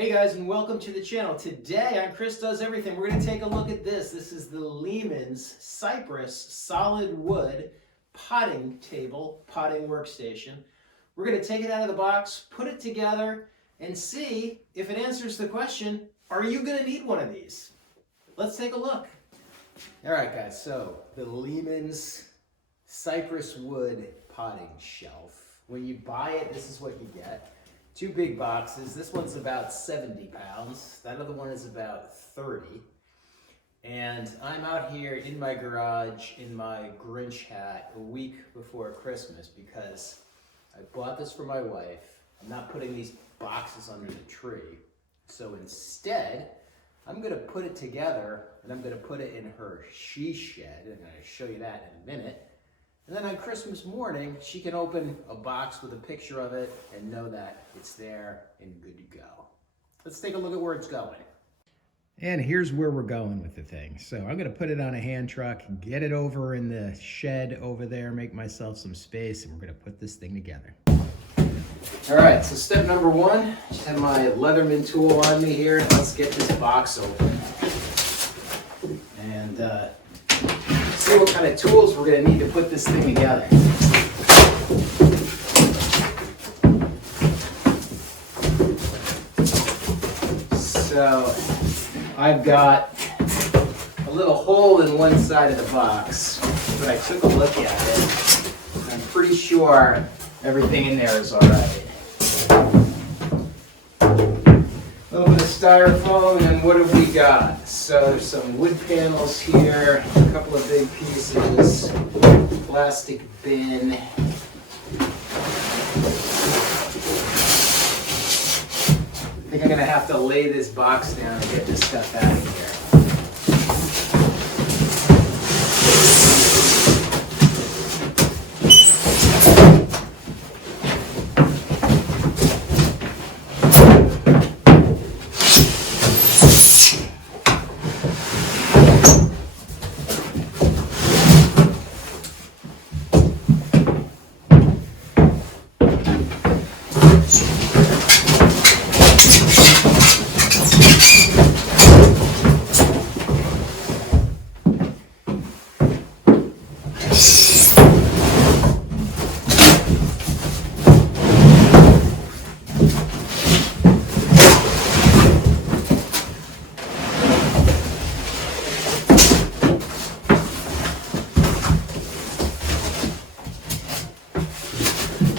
Hey guys, and welcome to the channel. Today on Chris Does Everything, we're going to take a look at this. This is the Lehman's Cypress solid wood potting table, potting workstation. We're going to take it out of the box, put it together, and see if it answers the question, are you going to need one of these? Let's take a look. All right guys, so the Lehman's Cypress wood potting shelf. When you buy it, this is what you get. Two big boxes. This one's about 70 pounds. That other one is about 30. And I'm out here in my garage in my Grinch hat a week before Christmas because I bought this for my wife. I'm not putting these boxes under the tree. So instead, I'm going to put it together and I'm going to put it in her she shed. And I'll show you that in a minute. And then on Christmas morning, she can open a box with a picture of it and know that it's there and good to go. Let's take a look at where it's going. And here's where we're going with the thing. So I'm gonna put it on a hand truck, get it over in the shed over there, make myself some space, and we're gonna put this thing together. All right, so step number one, just have my Leatherman tool on me here. Let's get this box open. And see what kind of tools we're going to need to put this thing together. So I've got a little hole in one side of the box, but I took a look at it. I'm pretty sure everything in there is all right. A little bit of styrofoam, and what have we got? So there's some wood panels here, a couple of big pieces, plastic bin. I think I'm gonna have to lay this box down and get this stuff out of here.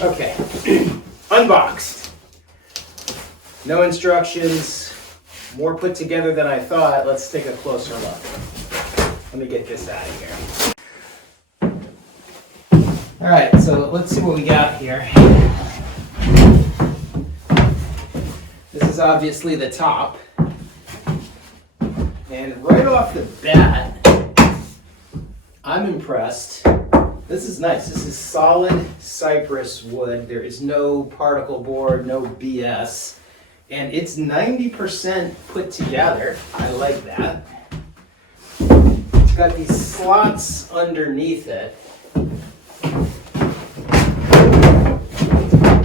Okay, unboxed. No instructions, more put together than I thought. Let's take a closer look. Let me get this out of here. All right, so let's see what we got here. This is obviously the top. And right off the bat, I'm impressed. This is nice. This is solid cypress wood. There is no particle board, no BS. And it's 90% put together. I like that. It's got these slots underneath it.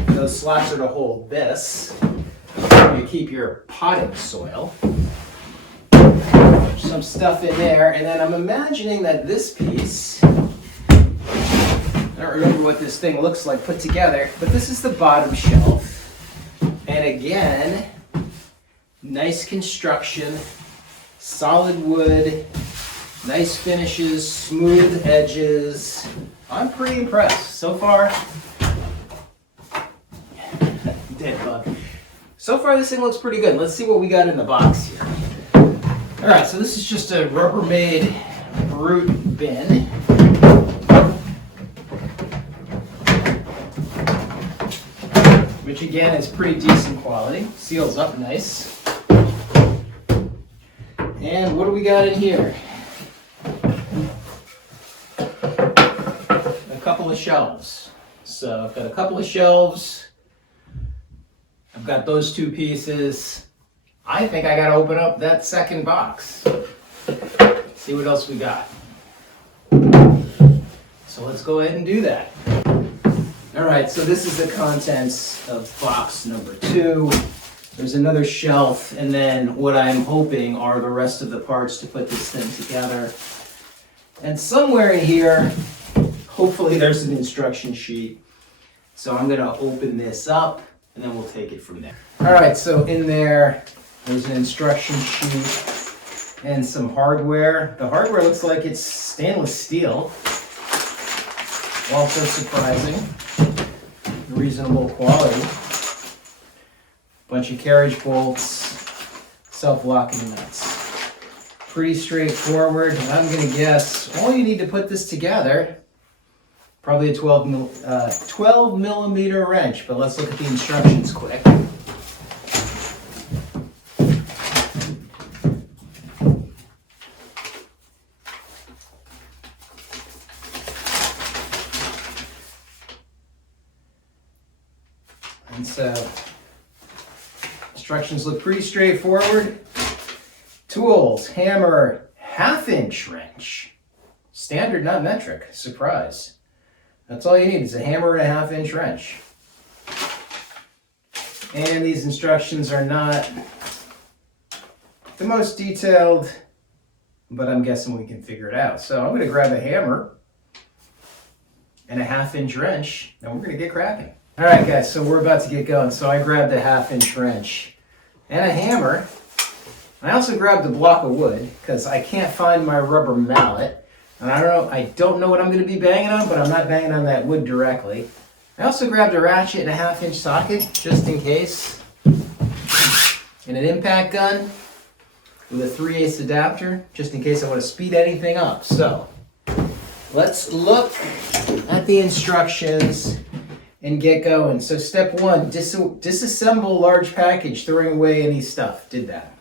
Those slots are to hold this. You keep your potting soil. There's some stuff in there. And then I'm imagining that this piece, I don't remember what this thing looks like put together, but this is the bottom shelf. And again, nice construction, solid wood, nice finishes, smooth edges. I'm pretty impressed. So far, dead bug. So far this thing looks pretty good. Let's see what we got in the box here. All right, so this is just a Rubbermaid root bin. Which again is pretty decent quality. Seals up nice. And what do we got in here? A couple of shelves. So I've got a couple of shelves. I've got those two pieces. I think I gotta open up that second box. See what else we got. So let's go ahead and do that. All right, so this is the contents of box number 2. There's another shelf, and then what I'm hoping are the rest of the parts to put this thing together. And somewhere in here, hopefully there's an instruction sheet. So I'm gonna open this up, and then we'll take it from there. All right, so in there's an instruction sheet and some hardware. The hardware looks like it's stainless steel. Also surprising, reasonable quality. Bunch of carriage bolts, self-locking nuts. Pretty straightforward. I'm gonna guess all you need to put this together, probably a 12 millimeter wrench, but let's look at the instructions quick. And so, instructions look pretty straightforward. Tools, hammer, 1/2-inch wrench. Standard, not metric. Surprise. That's all you need is a hammer and a 1/2-inch wrench. And these instructions are not the most detailed, but I'm guessing we can figure it out. So I'm going to grab a hammer and a 1/2-inch wrench, and we're going to get cracking. All right, guys, so we're about to get going. So I grabbed a 1/2-inch wrench and a hammer. I also grabbed a block of wood because I can't find my rubber mallet. And I don't know what I'm going to be banging on, but I'm not banging on that wood directly. I also grabbed a ratchet and a 1/2-inch socket, just in case. And an impact gun with a 3/8 adapter, just in case I want to speed anything up. So, let's look at the instructions and get going. So step 1, disassemble large package, throwing away any stuff. Did that.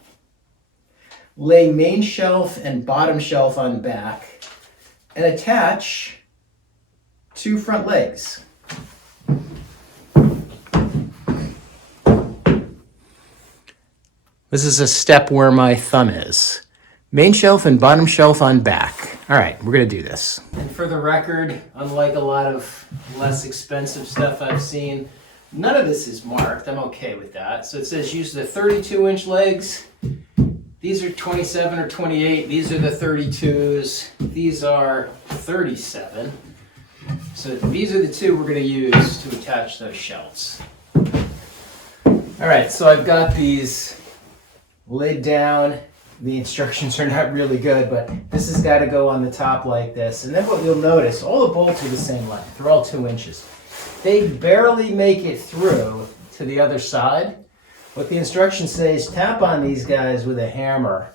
Lay main shelf and bottom shelf on back and attach 2 front legs. This is a step where my thumb is. Main shelf and bottom shelf on back. All right, we're gonna do this. And for the record, unlike a lot of less expensive stuff I've seen, none of this is marked. I'm okay with that. So it says use the 32-inch legs. These are 27 or 28. These are the 32s. These are 37. So these are the 2 we're gonna use to attach those shelves. All right, so I've got these laid down. The instructions are not really good, but this has got to go on the top like this. And then what you'll notice, all the bolts are the same length. They're all 2 inches. They barely make it through to the other side. What the instructions say is tap on these guys with a hammer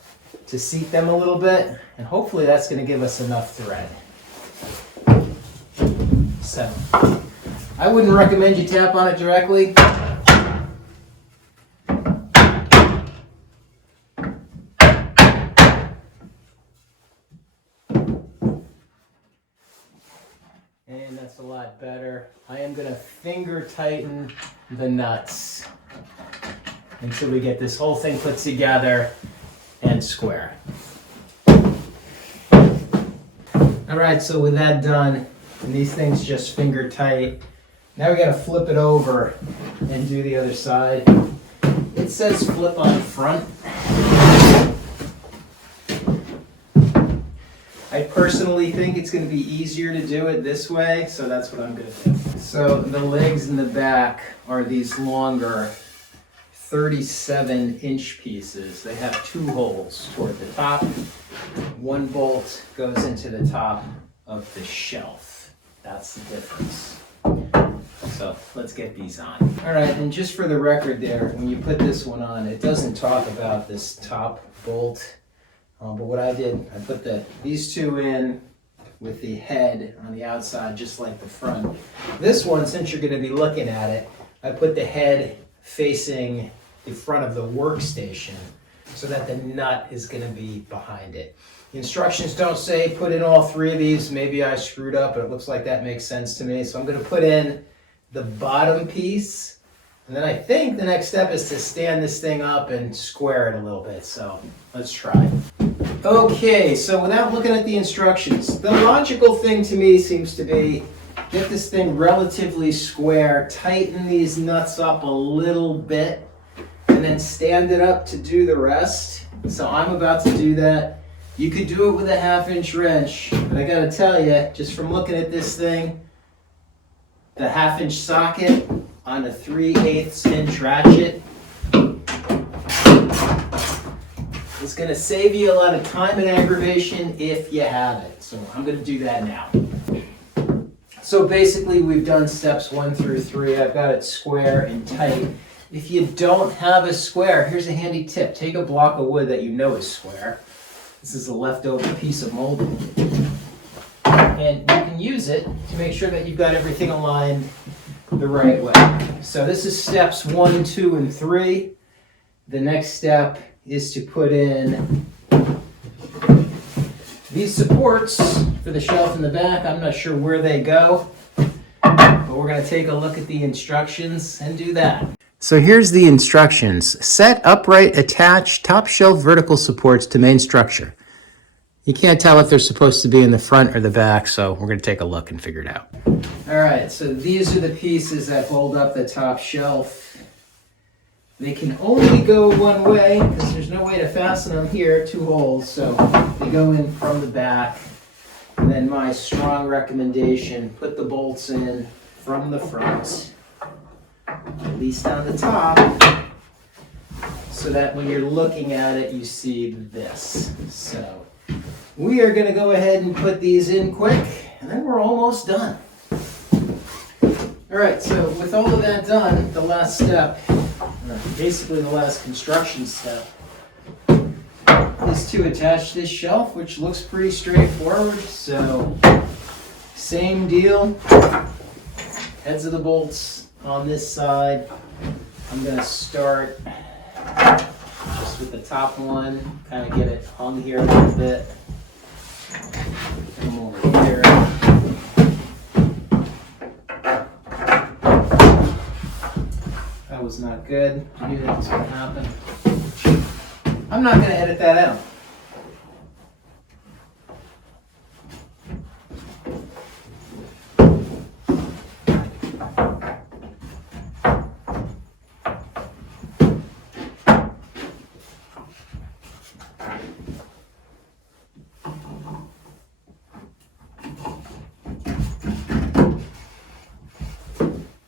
to seat them a little bit, and hopefully that's going to give us enough thread. So, I wouldn't recommend you tap on it directly. And that's a lot better. I am going to finger tighten the nuts until we get this whole thing put together and square. All right, so with that done, and these things just finger tight, now we got to flip it over and do the other side. It says flip on front. I personally think it's going to be easier to do it this way, so that's what I'm going to do. So the legs in the back are these longer 37-inch pieces. They have 2 holes toward the top. 1 bolt goes into the top of the shelf. That's the difference. So let's get these on. All right, and just for the record there, when you put this one on, it doesn't talk about this top bolt. But what I did, I put these 2 in with the head on the outside, just like the front. This one, since you're going to be looking at it, I put the head facing the front of the workstation so that the nut is going to be behind it. The instructions don't say put in all 3 of these. Maybe I screwed up, but it looks like that makes sense to me. So I'm going to put in the bottom piece, and then I think the next step is to stand this thing up and square it a little bit. So let's try. Okay, so without looking at the instructions, the logical thing to me seems to be get this thing relatively square, tighten these nuts up a little bit, and and then stand it up to do the rest. So I'm about to do that. You could do it with a 1/2-inch wrench, but I gotta tell you, just from looking at this thing, the 1/2-inch socket on a 3/8 inch ratchet is gonna save you a lot of time and aggravation if you have it. So I'm gonna do that now. So basically we've done steps 1 through 3. I've got it square and tight. If you don't have a square, here's a handy tip. Take a block of wood that you know is square. This is a leftover piece of molding. And you can use it to make sure that you've got everything aligned the right way. So this is steps 1, 2, and 3. The next step is to put in these supports for the shelf in the back. I'm not sure where they go, but we're going to take a look at the instructions and do that. So here's the instructions. Set upright, attach top shelf vertical supports to main structure. You can't tell if they're supposed to be in the front or the back, so we're going to take a look and figure it out. All right, so these are the pieces that hold up the top shelf. They can only go one way because there's no way to fasten them here, 2 holes, so they go in from the back. And then my strong recommendation, put the bolts in from the front, at least on the top, so that when you're looking at it, you see this. So we are going to go ahead and put these in quick, and then we're almost done. All right, so with all of that done, the last step, basically the last construction step, is to attach this shelf, which looks pretty straightforward. So same deal, heads of the bolts on this side. I'm going to start just with the top one, kind of get it hung here a little bit. Come over here. That was not good. I knew that was going to happen. I'm not going to edit that out.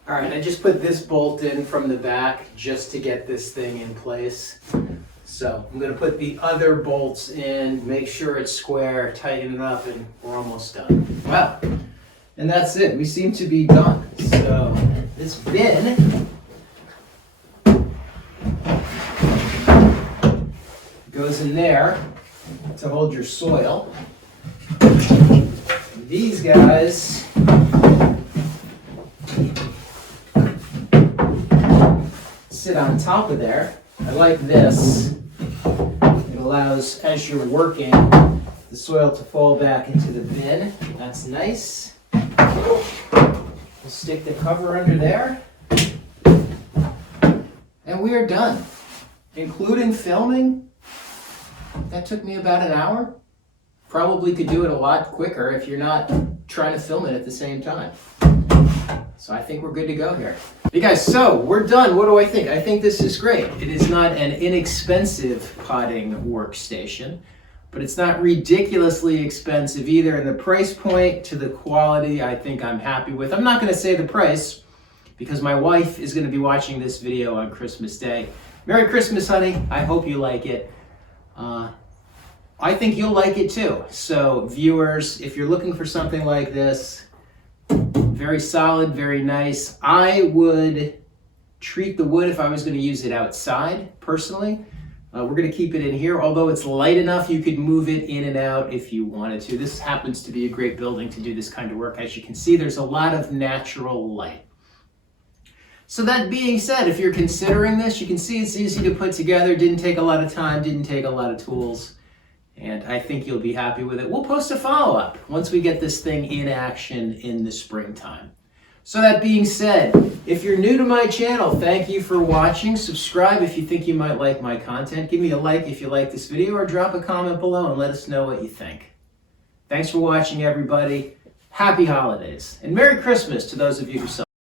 All right, I just put this bolt in from the back just to get this thing in place. So I'm going to put the other bolts in, make sure it's square, tighten it up, and we're almost done. Wow, and that's it. We seem to be done. So this bin goes in there to hold your soil. These guys sit on top of there. I like this. It allows, as you're working, the soil to fall back into the bin. That's nice. We'll stick the cover under there. And we are done. Including filming, that took me about an hour. Probably could do it a lot quicker if you're not trying to film it at the same time. So I think we're good to go here. Hey guys, so we're done. What do I think? I think this is great. It is not an inexpensive potting workstation, but it's not ridiculously expensive either. And the price point to the quality, I think I'm happy with. I'm not going to say the price because my wife is going to be watching this video on Christmas Day. Merry Christmas, honey. I hope you like it. I think you'll like it too. So viewers, if you're looking for something like this, very solid, very nice. I would treat the wood if I was going to use it outside, personally. We're going to keep it in here, although it's light enough you could move it in and out if you wanted to. This happens to be a great building to do this kind of work. As you can see, there's a lot of natural light. So that being said, if you're considering this, you can see it's easy to put together, didn't take a lot of time, didn't take a lot of tools. And I think you'll be happy with it. We'll post a follow-up once we get this thing in action in the springtime. So that being said, if you're new to my channel, thank you for watching. Subscribe if you think you might like my content. Give me a like if you like this video, or drop a comment below and let us know what you think. Thanks for watching, everybody. Happy holidays, and Merry Christmas to those of you who celebrate.